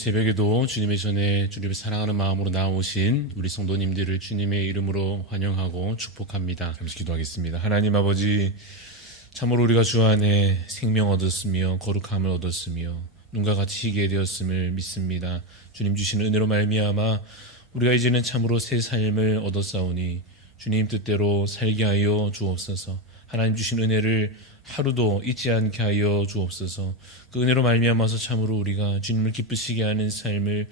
새벽에도 주님의 전에 주님을 사랑하는 마음으로 나오신 우리 성도님들을 주님의 이름으로 환영하고 축복합니다. 잠시 기도하겠습니다. 하나님 아버지, 참으로 우리가 주 안에 생명 얻었으며 거룩함을 얻었으며 눈과 같이 희게 되었음을 믿습니다. 주님 주시는 은혜로 말미암아 우리가 이제는 참으로 새 삶을 얻었사오니 주님 뜻대로 살게 하여 주옵소서. 하나님 주신 은혜를 하루도 잊지 않게 하여 주옵소서. 그 은혜로 말미암아서 참으로 우리가 주님을 기쁘시게 하는 삶을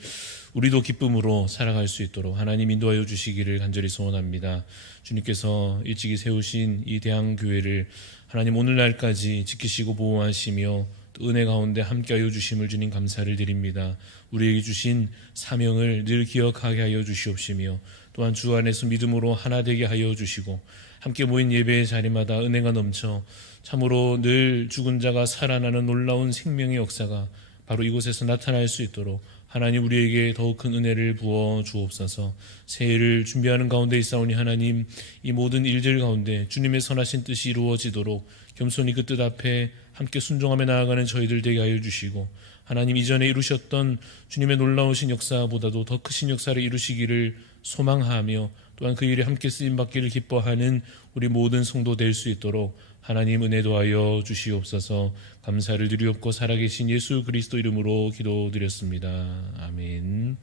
우리도 기쁨으로 살아갈 수 있도록 하나님 인도하여 주시기를 간절히 소원합니다. 주님께서 일찍이 세우신 이 대한교회를 하나님 오늘날까지 지키시고 보호하시며 은혜 가운데 함께하여 주심을 주님 감사를 드립니다. 우리에게 주신 사명을 늘 기억하게 하여 주시옵시며 또한 주 안에서 믿음으로 하나 되게 하여 주시고 함께 모인 예배의 자리마다 은혜가 넘쳐 참으로 늘 죽은 자가 살아나는 놀라운 생명의 역사가 바로 이곳에서 나타날 수 있도록 하나님 우리에게 더욱 큰 은혜를 부어 주옵소서. 새해를 준비하는 가운데 있사오니 하나님 이 모든 일들 가운데 주님의 선하신 뜻이 이루어지도록 겸손히 그 뜻 앞에 함께 순종하며 나아가는 저희들 되게 하여 주시고 하나님 이전에 이루셨던 주님의 놀라우신 역사보다도 더 크신 역사를 이루시기를 소망하며 또한 그 일에 함께 쓰임받기를 기뻐하는 우리 모든 성도 될 수 있도록 하나님 은혜 도하여 주시옵소서. 감사를 드리옵고 살아계신 예수 그리스도 이름으로 기도드렸습니다. 아멘.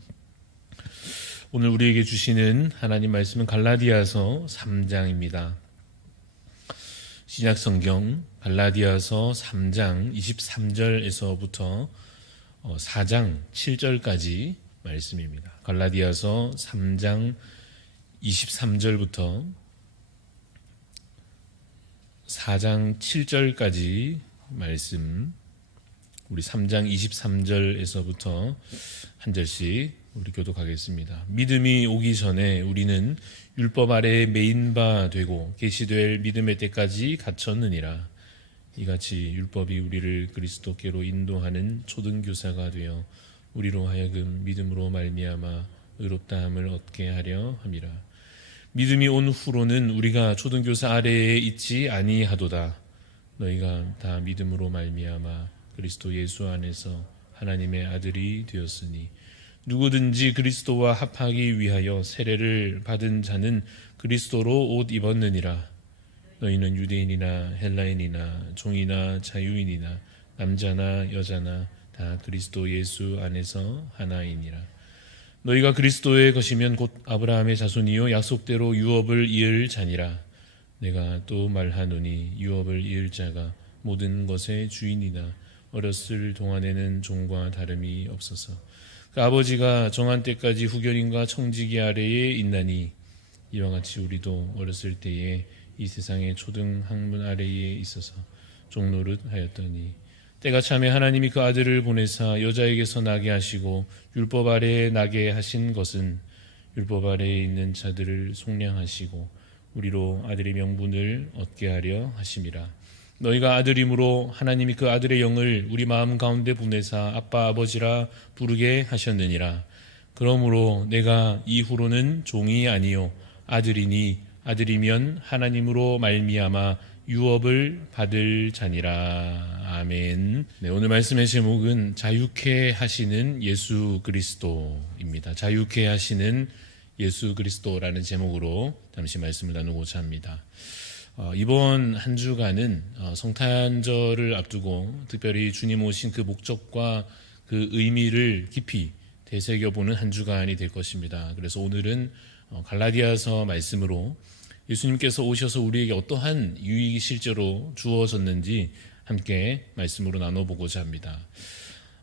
오늘 우리에게 주시는 하나님 말씀은 갈라디아서 3장입니다. 신약성경 갈라디아서 3장 23절에서부터 4장 7절까지 말씀입니다. 갈라디아서 3장 23절부터 4장 7절까지 말씀, 우리 3장 23절에서부터 한 절씩 우리 교독하겠습니다. 믿음이 오기 전에 우리는 율법 아래에 매인 바 되고 계시될 믿음의 때까지 갇혔느니라. 이같이 율법이 우리를 그리스도께로 인도하는 초등교사가 되어 우리로 하여금 믿음으로 말미암아 의롭다함을 얻게 하려 함이라. 믿음이 온 후로는 우리가 초등교사 아래에 있지 아니하도다. 너희가 다 믿음으로 말미암아 그리스도 예수 안에서 하나님의 아들이 되었으니 누구든지 그리스도와 합하기 위하여 세례를 받은 자는 그리스도로 옷 입었느니라. 너희는 유대인이나 헬라인이나 종이나 자유인이나 남자나 여자나 다 그리스도 예수 안에서 하나이니라. 너희가 그리스도의 것이면 곧 아브라함의 자손이요 약속대로 유업을 이을 자니라. 내가 또 말하노니 유업을 이을 자가 모든 것의 주인이나 어렸을 동안에는 종과 다름이 없어서 그 아버지가 정한 때까지 후견인과 청지기 아래에 있나니 이와 같이 우리도 어렸을 때에 이 세상의 초등 학문 아래에 있어서 종노릇 하였더니 때가 참에 하나님이 그 아들을 보내사 여자에게서 나게 하시고 율법 아래에 나게 하신 것은 율법 아래에 있는 자들을 속량하시고 우리로 아들의 명분을 얻게 하려 하심이라. 너희가 아들임으로 하나님이 그 아들의 영을 우리 마음 가운데 보내사 아빠 아버지라 부르게 하셨느니라. 그러므로 내가 이후로는 종이 아니요 아들이니 아들이면 하나님으로 말미암아 유업을 받을 자니라. 아멘. 네, 오늘 말씀의 제목은 자유케 하시는 예수 그리스도입니다. 자유케 하시는 예수 그리스도라는 제목으로 잠시 말씀을 나누고자 합니다. 이번 한 주간은 성탄절을 앞두고 특별히 주님 오신 그 목적과 그 의미를 깊이 되새겨보는 한 주간이 될 것입니다. 그래서 오늘은 갈라디아서 말씀으로 예수님께서 오셔서 우리에게 어떠한 유익이 실제로 주어졌는지 함께 말씀으로 나눠보고자 합니다.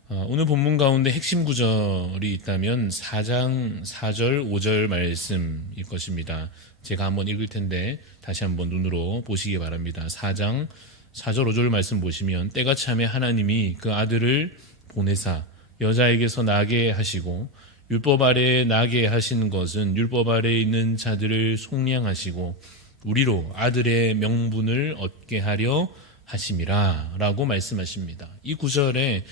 오늘 본문 가운데 핵심 구절이 있다면 4장 4절 5절 말씀일 것입니다. 제가 한번 읽을 텐데 다시 한번 눈으로 보시기 바랍니다. 4장 4절 5절 말씀 보시면 때가 참에 하나님이 그 아들을 보내사 여자에게서 나게 하시고 율법 아래에 나게 하신 것은 율법 아래에 있는 자들을 속량하시고 우리로 아들의 명분을 얻게 하려 하심이라 라고 말씀하십니다. 이 구절에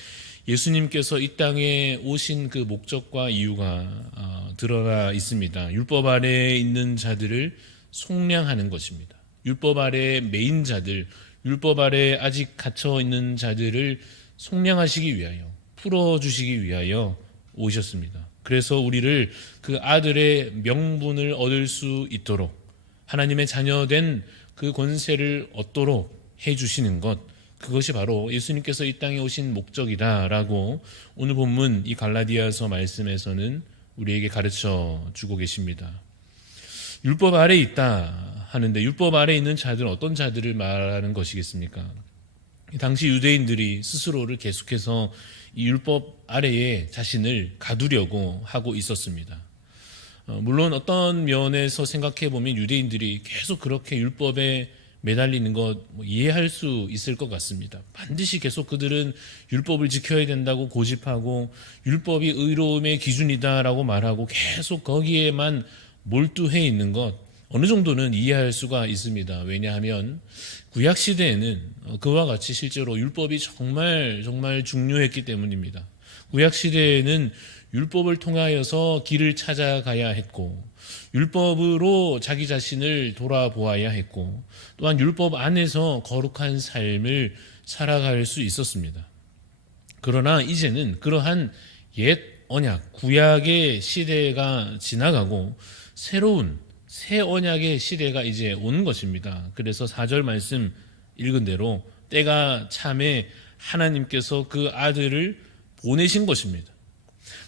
예수님께서 이 땅에 오신 그 목적과 이유가 드러나 있습니다. 율법 아래에 있는 자들을 속량하는 것입니다. 율법 아래에 매인 자들, 율법 아래에 아직 갇혀 있는 자들을 속량하시기 위하여, 풀어주시기 위하여 오셨습니다. 그래서 우리를 그 아들의 명분을 얻을 수 있도록 하나님의 자녀된 그 권세를 얻도록 해주시는 것, 그것이 바로 예수님께서 이 땅에 오신 목적이다라고 오늘 본문 이 갈라디아서 말씀에서는 우리에게 가르쳐 주고 계십니다. 율법 아래 있다 하는데 율법 아래 있는 자들은 어떤 자들을 말하는 것이겠습니까? 당시 유대인들이 스스로를 계속해서 이 율법 아래에 자신을 가두려고 하고 있었습니다. 물론 어떤 면에서 생각해 보면 유대인들이 계속 그렇게 율법에 매달리는 것 이해할 수 있을 것 같습니다. 반드시 계속 그들은 율법을 지켜야 된다고 고집하고 율법이 의로움의 기준이다라고 말하고 계속 거기에만 몰두해 있는 것 어느 정도는 이해할 수가 있습니다. 왜냐하면 구약 시대에는 그와 같이 실제로 율법이 정말 중요했기 때문입니다. 구약 시대에는 율법을 통하여서 길을 찾아가야 했고 율법으로 자기 자신을 돌아보아야 했고 또한 율법 안에서 거룩한 삶을 살아갈 수 있었습니다. 그러나 이제는 그러한 옛 언약, 구약의 시대가 지나가고 새로운 새 언약의 시대가 이제 온 것입니다. 그래서 4절 말씀 읽은 대로 때가 참에 하나님께서 그 아들을 보내신 것입니다.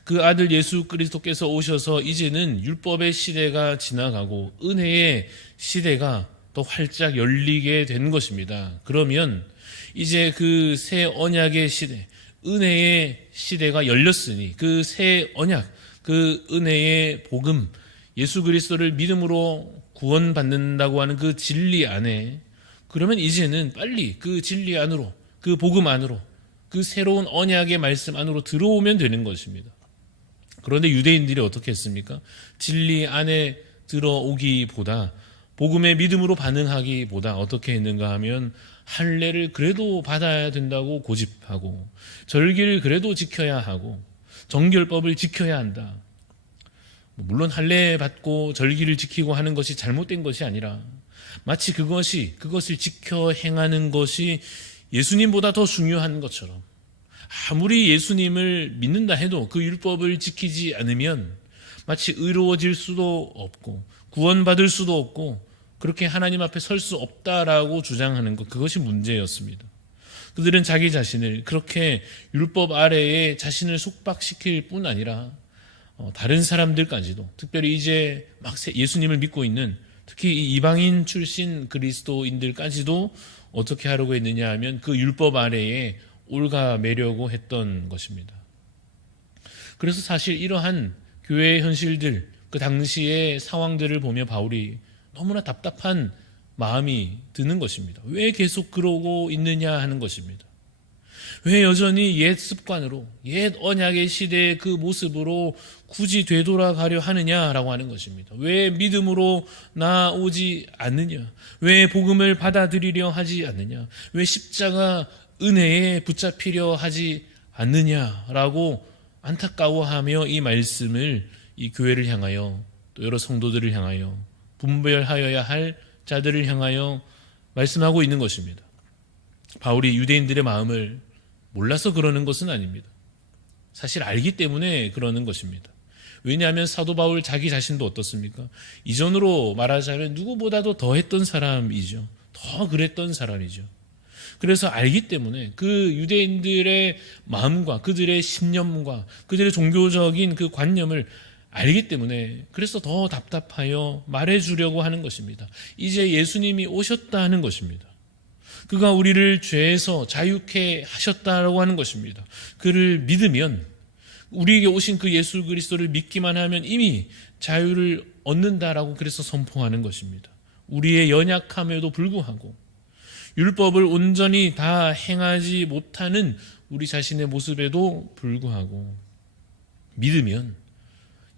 그 아들 예수 그리스도께서 오셔서 이제는 율법의 시대가 지나가고 은혜의 시대가 더 활짝 열리게 된 것입니다. 그러면 이제 그 새 언약의 시대, 은혜의 시대가 열렸으니 그 새 언약, 그 은혜의 복음, 예수 그리스도를 믿음으로 구원받는다고 하는 그 진리 안에 그러면 이제는 빨리 그 진리 안으로, 그 복음 안으로, 그 새로운 언약의 말씀 안으로 들어오면 되는 것입니다. 그런데 유대인들이 어떻게 했습니까? 진리 안에 들어오기보다 복음의 믿음으로 반응하기보다 어떻게 했는가 하면 할례를 그래도 받아야 된다고 고집하고 절기를 그래도 지켜야 하고 정결법을 지켜야 한다. 물론 할례 받고 절기를 지키고 하는 것이 잘못된 것이 아니라 마치 그것을 지켜 행하는 것이 예수님보다 더 중요한 것처럼 아무리 예수님을 믿는다 해도 그 율법을 지키지 않으면 마치 의로워질 수도 없고 구원받을 수도 없고 그렇게 하나님 앞에 설 수 없다라고 주장하는 것, 그것이 문제였습니다. 그들은 자기 자신을 그렇게 율법 아래에 자신을 속박시킬 뿐 아니라 다른 사람들까지도 특별히 이제 막 예수님을 믿고 있는 특히 이 이방인 출신 그리스도인들까지도 어떻게 하려고 했느냐 하면 그 율법 아래에 올가매려고 했던 것입니다. 그래서 사실 이러한 교회의 현실들, 그 당시의 상황들을 보며 바울이 너무나 답답한 마음이 드는 것입니다. 왜 계속 그러고 있느냐 하는 것입니다. 왜 여전히 옛 습관으로, 옛 언약의 시대의 그 모습으로 굳이 되돌아가려 하느냐라고 하는 것입니다. 왜 믿음으로 나오지 않느냐? 왜 복음을 받아들이려 하지 않느냐? 왜 십자가 은혜에 붙잡히려 하지 않느냐라고 안타까워하며 이 말씀을 이 교회를 향하여 또 여러 성도들을 향하여 분별하여야 할 자들을 향하여 말씀하고 있는 것입니다. 바울이 유대인들의 마음을 몰라서 그러는 것은 아닙니다. 사실 알기 때문에 그러는 것입니다. 왜냐하면 사도 바울 자기 자신도 어떻습니까? 이전으로 말하자면 누구보다도 더 했던 사람이죠. 더 그랬던 사람이죠. 그래서 알기 때문에 그 유대인들의 마음과 그들의 신념과 그들의 종교적인 그 관념을 알기 때문에 그래서 더 답답하여 말해주려고 하는 것입니다. 이제 예수님이 오셨다는 것입니다. 그가 우리를 죄에서 자유케 하셨다라고 하는 것입니다. 그를 믿으면 우리에게 오신 그 예수 그리스도를 믿기만 하면 이미 자유를 얻는다라고 그래서 선포하는 것입니다. 우리의 연약함에도 불구하고 율법을 온전히 다 행하지 못하는 우리 자신의 모습에도 불구하고 믿으면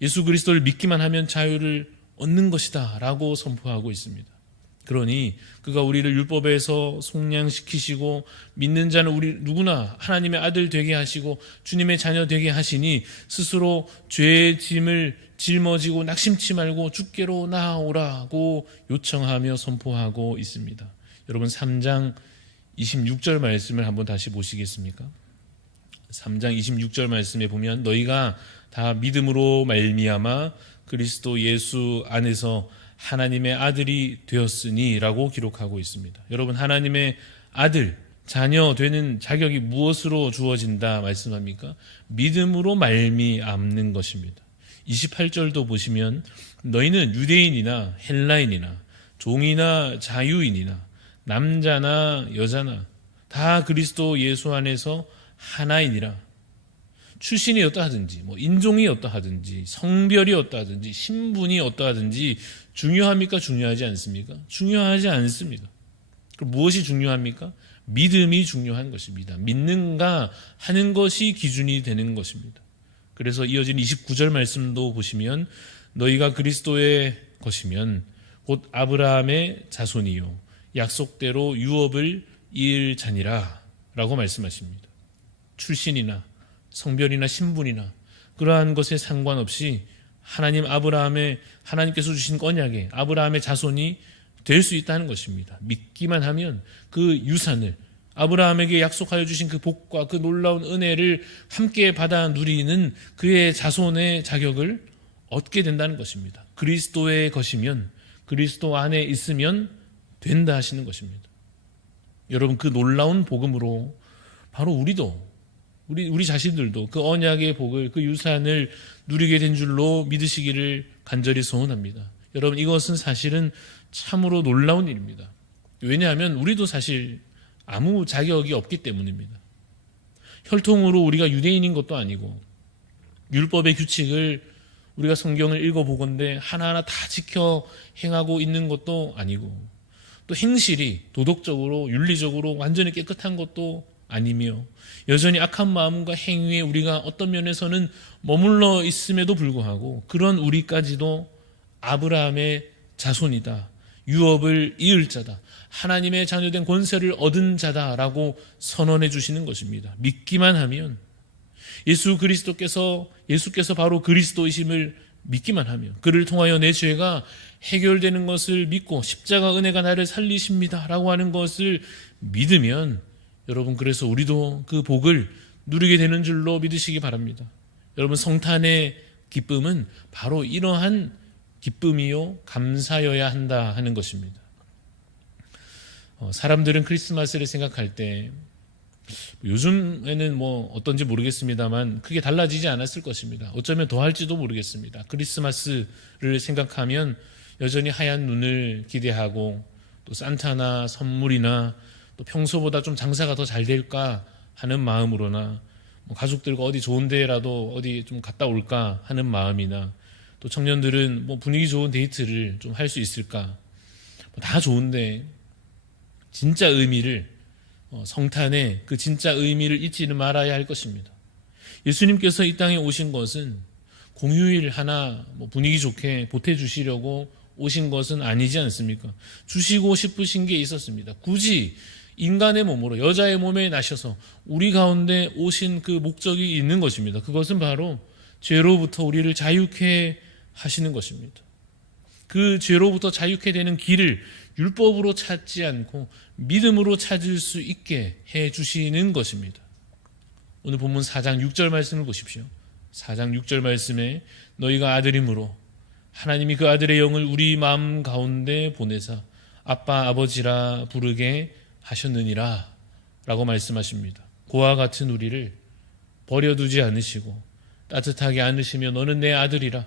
예수 그리스도를 믿기만 하면 자유를 얻는 것이다 라고 선포하고 있습니다. 그러니 그가 우리를 율법에서 속량시키시고 믿는 자는 우리 누구나 하나님의 아들 되게 하시고 주님의 자녀 되게 하시니 스스로 죄의 짐을 짊어지고 낙심치 말고 주께로 나아오라고 요청하며 선포하고 있습니다. 여러분 3장 26절 말씀을 한번 다시 보시겠습니까? 3장 26절 말씀에 보면 너희가 다 믿음으로 말미암아 그리스도 예수 안에서 하나님의 아들이 되었으니 라고 기록하고 있습니다. 여러분, 하나님의 아들, 자녀 되는 자격이 무엇으로 주어진다 말씀합니까? 믿음으로 말미암는 것입니다. 28절도 보시면 너희는 유대인이나 헬라인이나 종이나 자유인이나 남자나 여자나 다 그리스도 예수 안에서 하나이니라. 출신이 어떠하든지 인종이 어떠하든지 성별이 어떠하든지 신분이 어떠하든지 중요합니까? 중요하지 않습니까? 중요하지 않습니다. 그럼 무엇이 중요합니까? 믿음이 중요한 것입니다. 믿는가 하는 것이 기준이 되는 것입니다. 그래서 이어진 29절 말씀도 보시면 너희가 그리스도의 것이면 곧 아브라함의 자손이요 약속대로 유업을 이을 자니라 라고 말씀하십니다. 출신이나 성별이나 신분이나 그러한 것에 상관없이 하나님께서 주신 언약에 아브라함의 자손이 될 수 있다는 것입니다. 믿기만 하면 그 유산을 아브라함에게 약속하여 주신 그 복과 그 놀라운 은혜를 함께 받아 누리는 그의 자손의 자격을 얻게 된다는 것입니다. 그리스도의 것이면 그리스도 안에 있으면 된다 하시는 것입니다. 여러분, 그 놀라운 복음으로 바로 우리 자신들도 그 언약의 복을, 그 유산을 누리게 된 줄로 믿으시기를 간절히 소원합니다. 여러분, 이것은 사실은 참으로 놀라운 일입니다. 왜냐하면 우리도 사실 아무 자격이 없기 때문입니다. 혈통으로 우리가 유대인인 것도 아니고 율법의 규칙을 우리가 성경을 읽어보건대 하나하나 다 지켜 행하고 있는 것도 아니고 또 행실이 도덕적으로 윤리적으로 완전히 깨끗한 것도 아니며 여전히 악한 마음과 행위에 우리가 어떤 면에서는 머물러 있음에도 불구하고 그런 우리까지도 아브라함의 자손이다, 유업을 이을 자다, 하나님의 자녀된 권세를 얻은 자다라고 선언해 주시는 것입니다. 믿기만 하면 예수께서 바로 그리스도이심을 믿기만 하면 그를 통하여 내 죄가 해결되는 것을 믿고 십자가 은혜가 나를 살리십니다 라고 하는 것을 믿으면 여러분, 그래서 우리도 그 복을 누리게 되는 줄로 믿으시기 바랍니다. 여러분, 성탄의 기쁨은 바로 이러한 기쁨이요 감사여야 한다 하는 것입니다. 사람들은 크리스마스를 생각할 때 요즘에는 어떤지 모르겠습니다만 크게 달라지지 않았을 것입니다. 어쩌면 더 할지도 모르겠습니다. 크리스마스를 생각하면 여전히 하얀 눈을 기대하고 또 산타나 선물이나 또 평소보다 좀 장사가 더 잘 될까 하는 마음으로나 가족들과 어디 좋은 데라도 어디 좀 갔다 올까 하는 마음이나 또 청년들은 분위기 좋은 데이트를 좀 할 수 있을까 다 좋은데 진짜 의미를 성탄의 그 진짜 의미를 잊지는 말아야 할 것입니다. 예수님께서 이 땅에 오신 것은 공휴일 하나 분위기 좋게 보태주시려고 오신 것은 아니지 않습니까? 주시고 싶으신 게 있었습니다. 굳이 인간의 몸으로 여자의 몸에 나셔서 우리 가운데 오신 그 목적이 있는 것입니다. 그것은 바로 죄로부터 우리를 자유케 하시는 것입니다. 그 죄로부터 자유케 되는 길을 율법으로 찾지 않고 믿음으로 찾을 수 있게 해 주시는 것입니다. 오늘 본문 4장 6절 말씀을 보십시오. 4장 6절 말씀에 너희가 아들이므로 하나님이 그 아들의 영을 우리 마음 가운데 보내사 아빠 아버지라 부르게 하셨느니라 라고 말씀하십니다. 그와 같은 우리를 버려두지 않으시고 따뜻하게 안으시며 너는 내 아들이라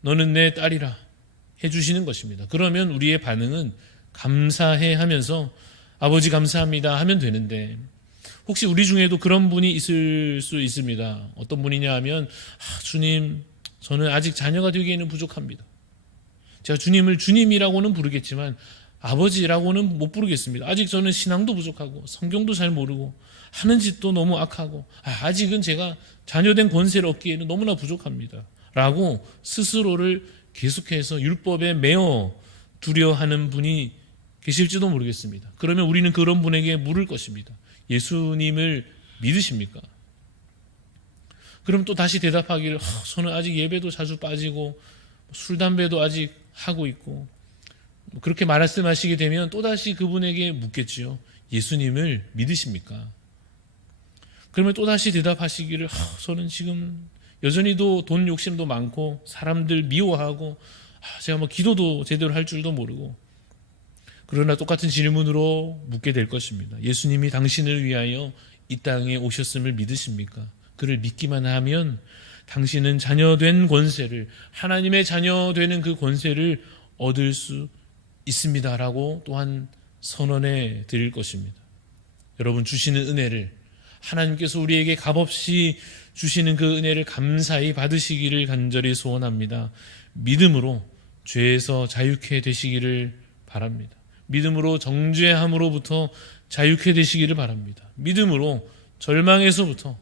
너는 내 딸이라 해주시는 것입니다. 그러면 우리의 반응은 감사해 하면서 아버지 감사합니다 하면 되는데 혹시 우리 중에도 그런 분이 있을 수 있습니다. 어떤 분이냐 하면 주님, 저는 아직 자녀가 되기에는 부족합니다. 제가 주님을 주님이라고는 부르겠지만 아버지라고는 못 부르겠습니다. 아직 저는 신앙도 부족하고 성경도 잘 모르고 하는 짓도 너무 악하고 아직은 제가 자녀된 권세를 얻기에는 너무나 부족합니다 라고 스스로를 계속해서 율법에 매어 두려워하는 분이 계실지도 모르겠습니다. 그러면 우리는 그런 분에게 물을 것입니다. 예수님을 믿으십니까? 그럼 또 다시 대답하기를 저는 아직 예배도 자주 빠지고 술, 담배도 아직 하고 있고 그렇게 말씀하시게 되면 또다시 그분에게 묻겠지요. 예수님을 믿으십니까? 그러면 또다시 대답하시기를 저는 지금 여전히도 돈 욕심도 많고 사람들 미워하고 제가 뭐 기도도 제대로 할 줄도 모르고, 그러나 똑같은 질문으로 묻게 될 것입니다. 예수님이 당신을 위하여 이 땅에 오셨음을 믿으십니까? 그를 믿기만 하면 당신은 자녀된 권세를, 하나님의 자녀되는 그 권세를 얻을 수 있습니다라고 또한 선언해 드릴 것입니다. 여러분, 주시는 은혜를, 하나님께서 우리에게 값없이 주시는 그 은혜를 감사히 받으시기를 간절히 소원합니다. 믿음으로 죄에서 자유케 되시기를 바랍니다. 믿음으로 정죄함으로부터 자유케 되시기를 바랍니다. 믿음으로 절망에서부터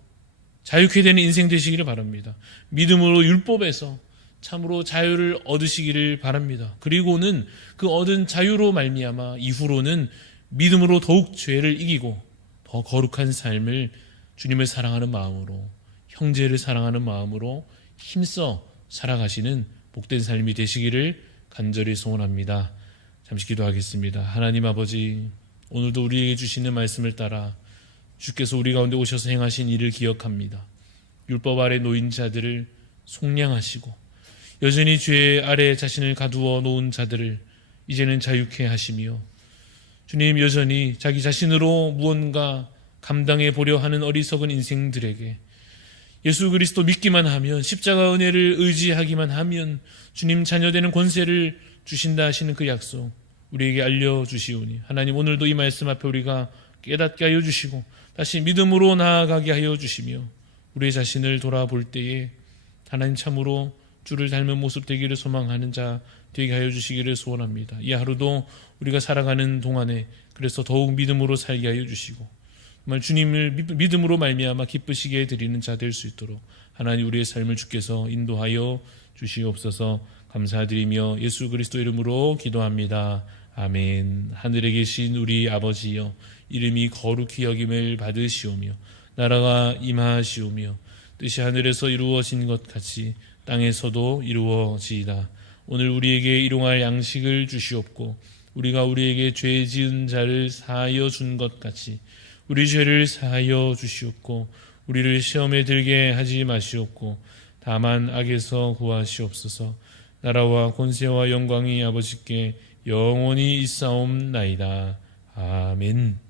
자유케 되는 인생 되시기를 바랍니다. 믿음으로 율법에서 참으로 자유를 얻으시기를 바랍니다. 그리고는 그 얻은 자유로 말미암아 이후로는 믿음으로 더욱 죄를 이기고 더 거룩한 삶을 주님을 사랑하는 마음으로, 형제를 사랑하는 마음으로 힘써 살아가시는 복된 삶이 되시기를 간절히 소원합니다. 잠시 기도하겠습니다. 하나님 아버지, 오늘도 우리에게 주시는 말씀을 따라 주께서 우리 가운데 오셔서 행하신 일을 기억합니다. 율법 아래 놓인 자들을 속량하시고 여전히 죄 아래 자신을 가두어 놓은 자들을 이제는 자유케 하시며, 주님, 여전히 자기 자신으로 무언가 감당해 보려 하는 어리석은 인생들에게 예수 그리스도 믿기만 하면, 십자가 은혜를 의지하기만 하면 주님 자녀되는 권세를 주신다 하시는 그 약속 우리에게 알려주시오니, 하나님, 오늘도 이 말씀 앞에 우리가 깨닫게 하여 주시고 다시 믿음으로 나아가게 하여 주시며, 우리 자신을 돌아볼 때에 하나님 참으로 주를 닮은 모습 되기를 소망하는 자 되게 하여 주시기를 소원합니다. 이 하루도 우리가 살아가는 동안에 그래서 더욱 믿음으로 살게 하여 주시고, 정말 주님을 믿음으로 말미암아 기쁘시게 드리는 자 될 수 있도록 하나님 우리의 삶을 주께서 인도하여 주시옵소서. 감사드리며 예수 그리스도 이름으로 기도합니다. 아멘. 하늘에 계신 우리 아버지여, 이름이 거룩히 여김을 받으시오며 나라가 임하시오며 뜻이 하늘에서 이루어진 것 같이 땅에서도 이루어지이다. 오늘 우리에게 일용할 양식을 주시옵고 우리가 우리에게 죄 지은 자를 사하여 준 것 같이 우리 죄를 사하여 주시옵고 우리를 시험에 들게 하지 마시옵고 다만 악에서 구하시옵소서. 나라와 권세와 영광이 아버지께 영원히 있사옵나이다. 아멘.